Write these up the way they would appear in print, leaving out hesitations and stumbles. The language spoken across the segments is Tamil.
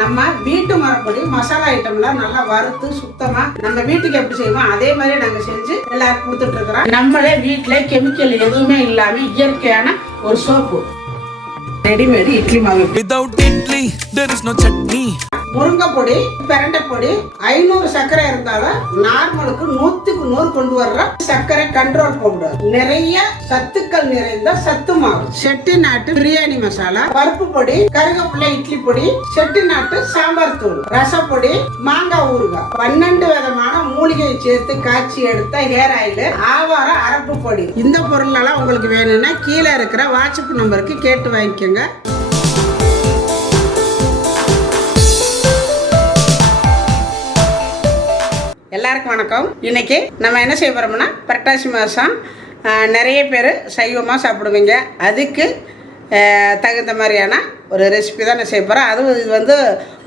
நம்ம வீட்டு மரப்படி மசாலா ஐட்டம்லாம் நல்லா வறுத்து சுத்தமா நம்ம வீட்டுக்கு எப்படி செய்வோம் அதே மாதிரி நாங்க செஞ்சு எல்லாருக்கும் கொடுத்துட்டு இருக்கிறோம். நம்மளே வீட்டுல கெமிக்கல் எதுவுமே இல்லாம இயற்கையான ஒரு சோப்பு, ரெடிமேட் இட்லி மாவு. Without idli, there is no chutney. முருங்கை பொடி, பிரண்டை பொடி, 500 சர்க்கரை இருந்தாலும் நார்மலுக்கு 100க்கு 100 கொண்டு வர்ற சர்க்கரை கண்ட்ரோல் பவுடர், நிறைய சத்துக்கள் நிறைந்த சத்து மாவு, செட்டிநாட்டு பிரியாணி மசாலா, பருப்பு பொடி, கருவேப்பிலை இட்லி பொடி, செட்டிநாட்டு சாம்பார் தூள், ரசப்பொடி, மாங்காய் ஊறுகாய், 12 விதமான மூலிகையை சேர்த்து காய்ச்சி எடுத்த ஹேர் ஆயில், ஆவார அரப்பு பொடி. இந்த பொருள் எல்லாம் உங்களுக்கு வேணும்னா கீழே இருக்கிற வாட்ஸ்அப் நம்பருக்கு கேட்டு வாங்கிக்கோங்க. எல்லாருக்கும் வணக்கம். இன்னைக்கு நம்ம என்ன செய்ய போகிறோம்னா, புரட்டாசி மாதம் நிறைய பேர் சைவமாக சாப்பிடுவீங்க. அதுக்கு தகுந்த மாதிரியான ஒரு ரெசிபி தான் நான் செய்ய போகிறேன். அதுவும் இது வந்து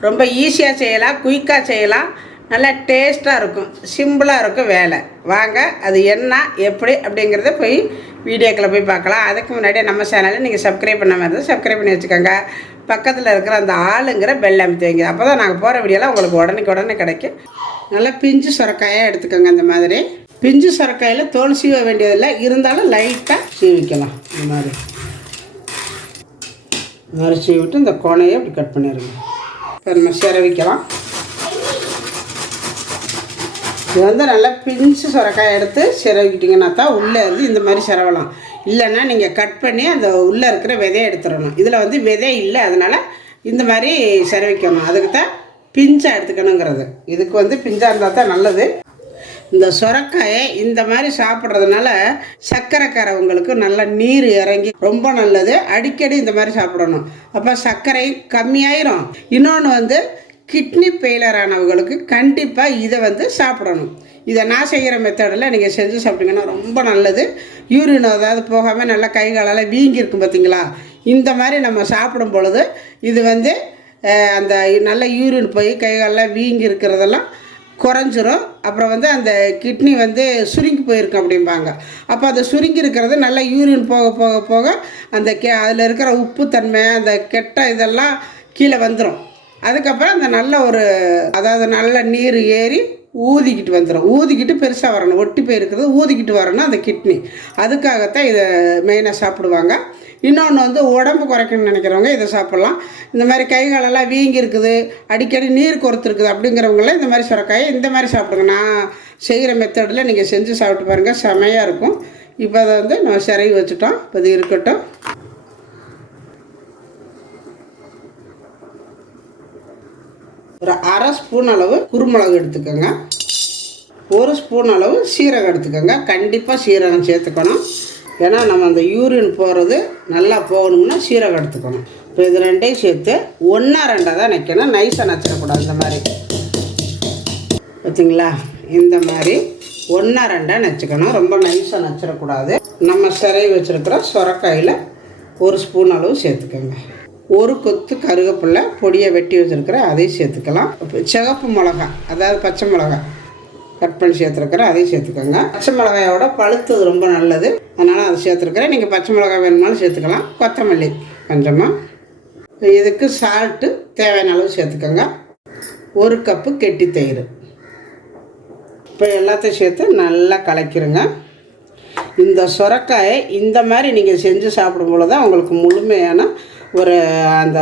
ரொம்ப ஈஸியாக செய்யலாம், குயிக்காக செய்யலாம், நல்லா டேஸ்ட்டாக இருக்கும், சிம்பிளாக இருக்கும் வேலை. வாங்க அது என்ன எப்படி அப்படிங்கிறத போய் வீடியோக்களை போய் பார்க்கலாம். அதுக்கு முன்னாடி நம்ம சேனலை நீங்கள் சப்ஸ்கிரைப் பண்ண மாதிரி இருந்தால் சப்ஸ்கிரைப் பண்ணி வச்சுக்கோங்க. பக்கத்தில் இருக்கிற அந்த ஆளுங்கிற பெல் அமைத்து வைங்க. அப்போ தான் நாங்கள் போகிற வீடியோலாம் உங்களுக்கு உடனே கிடைக்கும். நல்லா பிஞ்சு சுரக்காயாக எடுத்துக்கோங்க. அந்த மாதிரி பிஞ்சு சுரக்காயில் தோல் சீவ வேண்டியதில்லை, இருந்தாலும் லைட்டாக சீவிக்கலாம். இந்த மாதிரி சீவிட்டு இந்த கோணையை இப்படி கட் பண்ணிடுங்க. நம்ம சிரவிக்கலாம். இது வந்து நல்லா பிஞ்சு சுரக்காய் எடுத்து சிரவிக்கிட்டிங்கன்னா தான் உள்ளே இருந்து இந்த மாதிரி சிரவலாம். இல்லைன்னா நீங்கள் கட் பண்ணி அந்த உள்ளே இருக்கிற விதையை எடுத்துடணும். இதில் வந்து விதை இல்லை, அதனால் இந்த மாதிரி சிரவிக்கணும். அதுக்கு தான் பிஞ்சாக எடுத்துக்கணுங்கிறது. இதுக்கு வந்து பிஞ்சாக இருந்தால் தான் நல்லது. இந்த சுரக்காயை இந்த மாதிரி சாப்பிட்றதுனால சர்க்கரைக்காரவங்களுக்கு நல்லா நீர் இறங்கி ரொம்ப நல்லது. அடிக்கடி இந்த மாதிரி சாப்பிடணும். அப்போ சர்க்கரை கம்மியாயிரும். இன்னொன்று வந்து கிட்னி ஃபெயிலியர் ஆனவங்களுக்கு கண்டிப்பாக இதை வந்து சாப்பிடணும். இதை நான் செய்கிற மெத்தடில் நீங்கள் செஞ்சு சாப்பிட்டீங்கன்னா ரொம்ப நல்லது. யூரின் அதாவது போகாமல் நல்லா கை காலெல்லாம் வீங்கியிருக்கும் பார்த்தீங்களா? இந்த மாதிரி நம்ம சாப்பிடும் பொழுது இது வந்து அந்த நல்ல யூரின் போய் கை காலெல்லாம் வீங்கி இருக்கிறதெல்லாம் குறைஞ்சிரும். அப்புறம் வந்து அந்த கிட்னி வந்து சுருங்கி போயிருக்கும் அப்படிம்பாங்க. அப்போ அந்த சுருங்கி இருக்கிறது நல்லா யூரின் போக போக போக அந்த அதில் இருக்கிற உப்பு தன்மை அந்த கெட்ட இதெல்லாம் கீழே வந்துடும். அதுக்கப்புறம் அந்த நல்ல ஒரு அதாவது நல்ல நீர் ஏறி ஊதிக்கிட்டு வந்துடும். ஊதிக்கிட்டு பெருசாக வரணும், ஒட்டி போயிருக்கிறது ஊதிக்கிட்டு வரணும் அந்த கிட்னி. அதுக்காகத்தான் இதை மெயினாக சாப்பிடுவாங்க. இன்னொன்று வந்து உடம்பு குறைக்கணும்னு நினைக்கிறவங்க இதை சாப்பிட்லாம். இந்த மாதிரி கைகாலெல்லாம் வீங்கி இருக்குது, அடிக்கடி நீர் கொறுத்துருக்குது அப்படிங்கிறவங்களாம் இந்த மாதிரி சுரக்காயை இந்த மாதிரி சாப்பிடுங்க. நான் செய்கிற மெத்தடில் நீங்கள் செஞ்சு சாப்பிட்டு பாருங்கள், செமையாக இருக்கும். இப்போ அதை வந்து நம்ம சிரவி வச்சுட்டோம். இப்போ இது இருக்கட்டும். ஒரு 1/2 ஸ்பூன் அளவு குருமிளகு எடுத்துக்கோங்க. 1 ஸ்பூன் அளவு சீரகம் எடுத்துக்கோங்க. கண்டிப்பாக சீரகம் சேர்த்துக்கணும். ஏன்னா நம்ம அந்த யூரின் போகிறது நல்லா போகணும்னா சீரகம் எடுத்துக்கணும். இப்போ இது ரெண்டையும் சேர்த்து 1-2 தான் நிற்கணும், நைஸாக நச்சிடக்கூடாது. இந்த மாதிரி பார்த்தீங்களா? இந்த மாதிரி 1-2 நச்சுக்கணும், ரொம்ப நைஸாக நச்சிடக்கூடாது. நம்ம சிரவி வச்சுருக்கிற சுரக்காயில் 1 ஸ்பூன் அளவு சேர்த்துக்கோங்க. 1 கொத்து கருவேப்பிலை பொடியை வெட்டி வச்சுருக்கிற அதையும் சேர்த்துக்கலாம். சிவப்பு மிளகா அதாவது பச்சை மிளகா கட் பண்ணி சேர்த்துருக்குறேன், அதையும் சேர்த்துக்கோங்க. பச்சை மிளகாயோட பழுத்தது ரொம்ப நல்லது, அதனால் அதை சேர்த்துருக்குறேன். நீங்கள் பச்சை மிளகாய் வேணுமாலும் சேர்த்துக்கலாம். கொத்தமல்லி கொஞ்சமாக. இதுக்கு சால்ட்டு தேவையான அளவு சேர்த்துக்கோங்க. 1 கப்பு கெட்டி தயிர். இப்போ எல்லாத்தையும் சேர்த்து நல்லா கலக்கிடுங்க. இந்த சுரக்காயை இந்த மாதிரி நீங்கள் செஞ்சு சாப்பிடும்போது தான் உங்களுக்கு முழுமையான ஒரு அந்த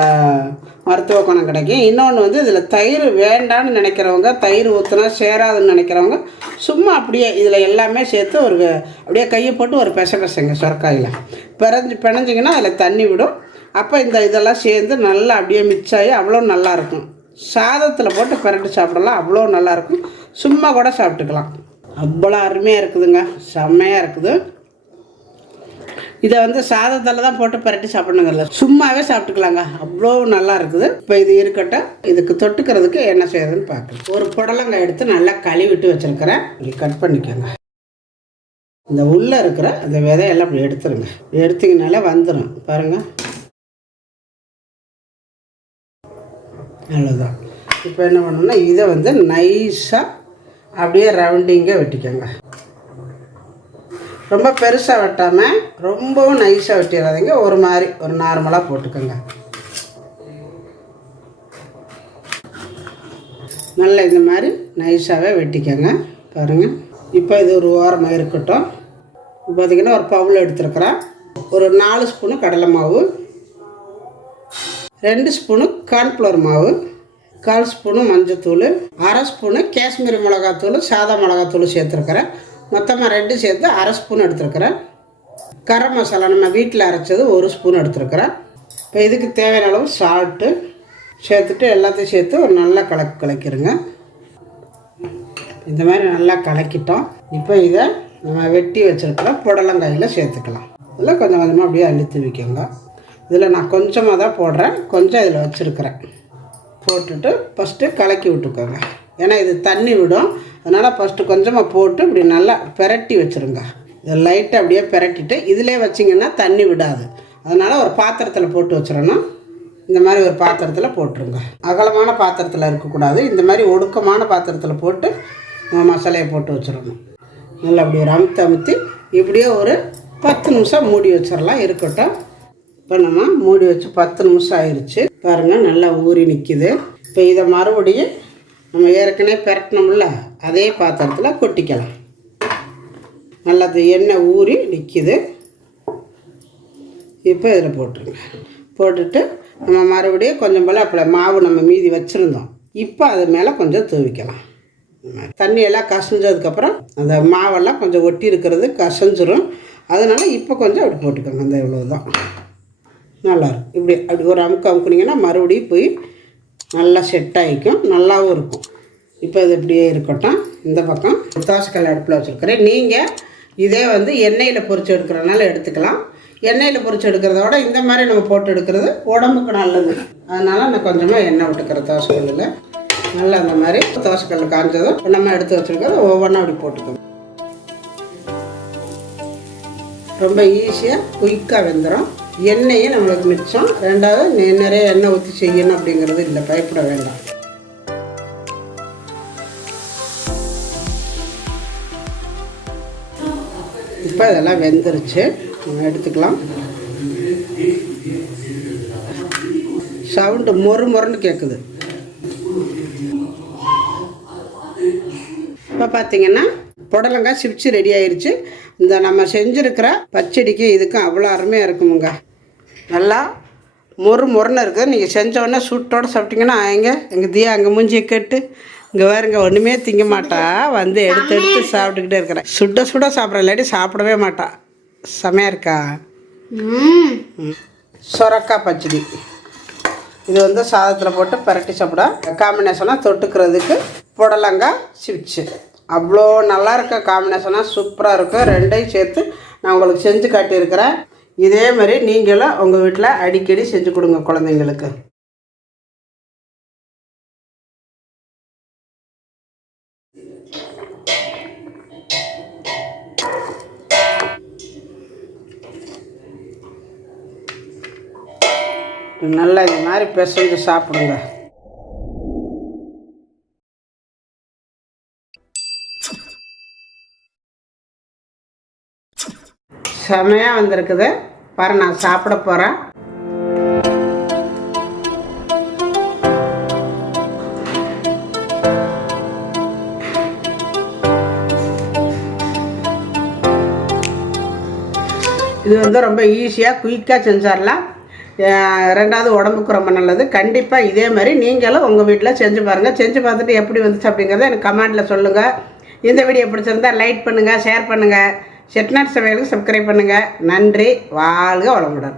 மருத்துவ குணம் கிடைக்கும். இன்னொன்று வந்து இதில் தயிர் வேண்டான்னு நினைக்கிறவங்க, தயிர் ஊற்றினா சேராதுன்னு நினைக்கிறவங்க சும்மா அப்படியே இதில் எல்லாமே சேர்த்து ஒரு அப்படியே கையை போட்டு ஒரு பிசைங்க. சுரக்காயில் பிணைஞ்சிங்கன்னா அதில் தண்ணி விடும். அப்போ இதெல்லாம் சேர்ந்து நல்லா அப்படியே மிக்ஸ் ஆகி அவ்வளோ நல்லாயிருக்கும். சாதத்தில் போட்டு பிரட்டி சாப்பிடலாம், அவ்வளோ நல்லாயிருக்கும். சும்மா கூட சாப்பிட்டுக்கலாம், அவ்வளோ அருமையாக இருக்குதுங்க, செம்மையாக இருக்குது. இதை வந்து சாதத்தில் தான் போட்டு பரட்டி சாப்பிடணுங்கல்ல, சும்மாவே சாப்பிட்டுக்கலாங்க, அவ்வளோ நல்லா இருக்குது. இப்போ இது இருக்கட்டும். இதுக்கு தொட்டுக்கிறதுக்கு என்ன செய்யறதுன்னு பார்க்கலாம். ஒரு புடலங்காய் எடுத்து நல்லா கழுவிட்டு வச்சுருக்கிறேன். இப்படி கட் பண்ணிக்கோங்க. இந்த உள்ளே இருக்கிற அந்த விதையெல்லாம் அப்படி எடுத்துருங்க. எடுத்திங்கனாலே வந்துடும் பாருங்கள். அவ்வளோதான். இப்போ என்ன பண்ணணும்னா இதை வந்து நைஸாக அப்படியே ரவுண்டிங்காக வெட்டிக்கோங்க. ரொம்ப பெருசாக வெட்டாமல் ரொம்பவும் நைஸாக வெட்டிடாதீங்க. ஒரு மாதிரி ஒரு நார்மலாக போட்டுக்கோங்க. நல்லா இந்த மாதிரி நைஸாகவே வெட்டிக்கோங்க பாருங்கள். இப்போ இது ஒரு ஓரமாக இருக்கட்டும். பார்த்திங்கன்னா ஒரு பவுல் எடுத்துருக்குறேன். ஒரு 4 ஸ்பூனு கடலை மாவு, 2 ஸ்பூனு கார்ன்ஃப்ளவர் மாவு, 1/4 ஸ்பூனு மஞ்சத்தூள், 1/2 ஸ்பூனு காஷ்மீரி மிளகாத்தூள், சாதா மிளகாத்தூள் சேர்த்துருக்குறேன். மொத்தமாக 2 சேர்த்து 1/2 ஸ்பூன் எடுத்துருக்குறேன். கரம் மசாலா நம்ம வீட்டில் அரைச்சது 1 ஸ்பூன் எடுத்துருக்குறேன். இப்போ இதுக்கு தேவையான அளவு சால்ட்டு சேர்த்துட்டு எல்லாத்தையும் சேர்த்து ஒரு நல்லா கலக்கிடுங்க. இந்த மாதிரி நல்லா கலக்கிட்டோம். இப்போ இதை நம்ம வெட்டி வச்சுருக்கிற புடலங்காயில் சேர்த்துக்கலாம். இதில் கொஞ்சம் கொஞ்சமாக அப்படியே அள்ளி தூவிக்கோங்க. இதில் நான் கொஞ்சமாக தான் போடுறேன், கொஞ்சம் இதில் வச்சுருக்கிறேன். போட்டுட்டு ஃபஸ்ட்டு கலக்கி விட்டுக்கோங்க. ஏன்னா இது தண்ணி விடும், அதனால் ஃபஸ்ட்டு கொஞ்சமாக போட்டு இப்படி நல்லா பெரட்டி வச்சுருங்க. இதை லைட்டாக அப்படியே பெரட்டிட்டு இதிலே வச்சிங்கன்னா தண்ணி விடாது. அதனால் ஒரு பாத்திரத்தில் போட்டு வச்சிடணும். இந்த மாதிரி ஒரு பாத்திரத்தில் போட்டுருங்க. அகலமான பாத்திரத்தில் இருக்கக்கூடாது. இந்த மாதிரி ஒடுக்கமான பாத்திரத்தில் போட்டு மசாலையை போட்டு வச்சிடணும். நல்லா அப்படி ஒரு அமுத்தி இப்படியே ஒரு 10 நிமிஷம் மூடி வச்சிடலாம், இருக்கட்டும். இப்போ நம்ம மூடி வச்சு 10 நிமிஷம் ஆயிடுச்சு பாருங்கள், நல்லா ஊறி நிற்கிது. இப்போ இதை மறுபடியும் நம்ம ஏற்கனவே பெரட்டினோம்ல அதே பாத்திரத்தில் கொட்டிக்கலாம். நல்லா எண்ணெய் ஊறி நிற்கிது. இப்போ இதில் போட்டுருங்க. போட்டுட்டு நம்ம மறுபடியும் கொஞ்சம் போல் அப்போ மாவு நம்ம மீதி வச்சுருந்தோம், இப்போ அது மேலே கொஞ்சம் தூவிக்கலாம். தண்ணியெல்லாம் கசஞ்சதுக்கப்புறம் அந்த மாவெல்லாம் கொஞ்சம் ஒட்டி இருக்கிறது கசஞ்சிரும். அதனால் இப்போ கொஞ்சம் அப்படி போட்டுக்கோங்க. அந்த இவ்வளோ தான் நல்லாயிருக்கும். இப்படி அப்படி ஒரு அமுக்குனிங்கன்னா மறுபடியும் போய் நல்லா செட் ஆகிக்கும், நல்லாவும் இருக்கும். இப்போ இது இப்படியே இருக்கட்டும். இந்த பக்கம் தோசைக்கல் அடுப்பில் வச்சுருக்கிறேன். நீங்கள் இதே எண்ணெயில் பொரிச்சு எடுக்கிறனால எடுத்துக்கலாம். எண்ணெயில் பொரிச்சு எடுக்கிறதோட இந்த மாதிரி நம்ம போட்டு எடுக்கிறது உடம்புக்கு நல்லது. அதனால் நான் கொஞ்சமாக எண்ணெய் விட்டுக்கிறேன் தோசைக்கல்லில். நல்லா அந்த மாதிரி தோசைக்கல் காய்ஞ்சதும் நம்ம எடுத்து வச்சுருக்கிறத ஒவ்வொன்றா அப்படி போட்டுக்கோங்க. ரொம்ப ஈஸியாக குயிக்காக வெந்துடும். எண்ணெயும் நம்மளுக்கு மிச்சம். ரெண்டாவது நிறைய எண்ணெய் ஊற்றி செய்யணும் அப்படிங்கிறது இல்லை, பயப்பட வேண்டாம். இப்போ இதெல்லாம் வெந்துருச்சு, நம்ம எடுத்துக்கலாம். சவுண்டு மொறுன்னு கேட்குது. இப்போ பார்த்தீங்கன்னா புடலங்காய் சிப்ஸ் ரெடி ஆயிடுச்சு. இந்த நம்ம செஞ்சுருக்கிற பச்சடிக்கு இதுக்கும் அவ்வளோ அருமையாக இருக்குமுங்க. நல்லா மொறுன்னு இருக்குது. நீங்கள் செஞ்சோடனே சூட்டோடு சாப்பிட்டீங்கன்னா எங்கள் தியா அங்கே மூஞ்சியை கேட்டு இங்கே வேறுங்க ஒன்றுமே திங்க மாட்டா, எடுத்து சாப்பிட்டுக்கிட்டே இருக்கிறேன். சுட சாப்பிட்ற இல்லாட்டி சாப்பிடவே மாட்டா. செமையாக இருக்கா? சொரக்காய் பச்சடி இது சாதத்தில் போட்டு பரட்டி சாப்பிட காம்பினேஷனாக தொட்டுக்கிறதுக்கு புடலங்காய் சிப்ஸு அவ்வளோ நல்லா இருக்க காம்பினேஷனாக சூப்பராக இருக்கும். ரெண்டையும் சேர்த்து நான் உங்களுக்கு செஞ்சு காட்டியிருக்கிறேன். இதே மாதிரி நீங்களும் உங்கள் வீட்டில் அடிக்கடி செஞ்சு கொடுங்க குழந்தைங்களுக்கு. நல்லா இந்த மாதிரி பிசைஞ்சு சாப்பிடுங்க. செமையாக வந்திருக்குது பாரு. நான் சாப்பிட போகிறேன். இது ரொம்ப ஈஸியாக குயிக்காக செஞ்சிடலாம். ரெண்டாவது உடம்புக்கு ரொம்ப நல்லது. கண்டிப்பாக இதே மாதிரி நீங்களும் உங்கள் வீட்டில் செஞ்சு பாருங்கள். செஞ்சு பார்த்துட்டு எப்படி வந்துச்சு அப்படிங்கிறத எனக்கு கமெண்ட்டில் சொல்லுங்கள். இந்த வீடியோ பிடிச்சிருந்தால் லைக் பண்ணுங்கள், ஷேர் பண்ணுங்கள், செட்டிநாடு சமையலுக்கு சப்ஸ்கிரைப் பண்ணுங்கள். நன்றி. வாழ்க வளமுடன்.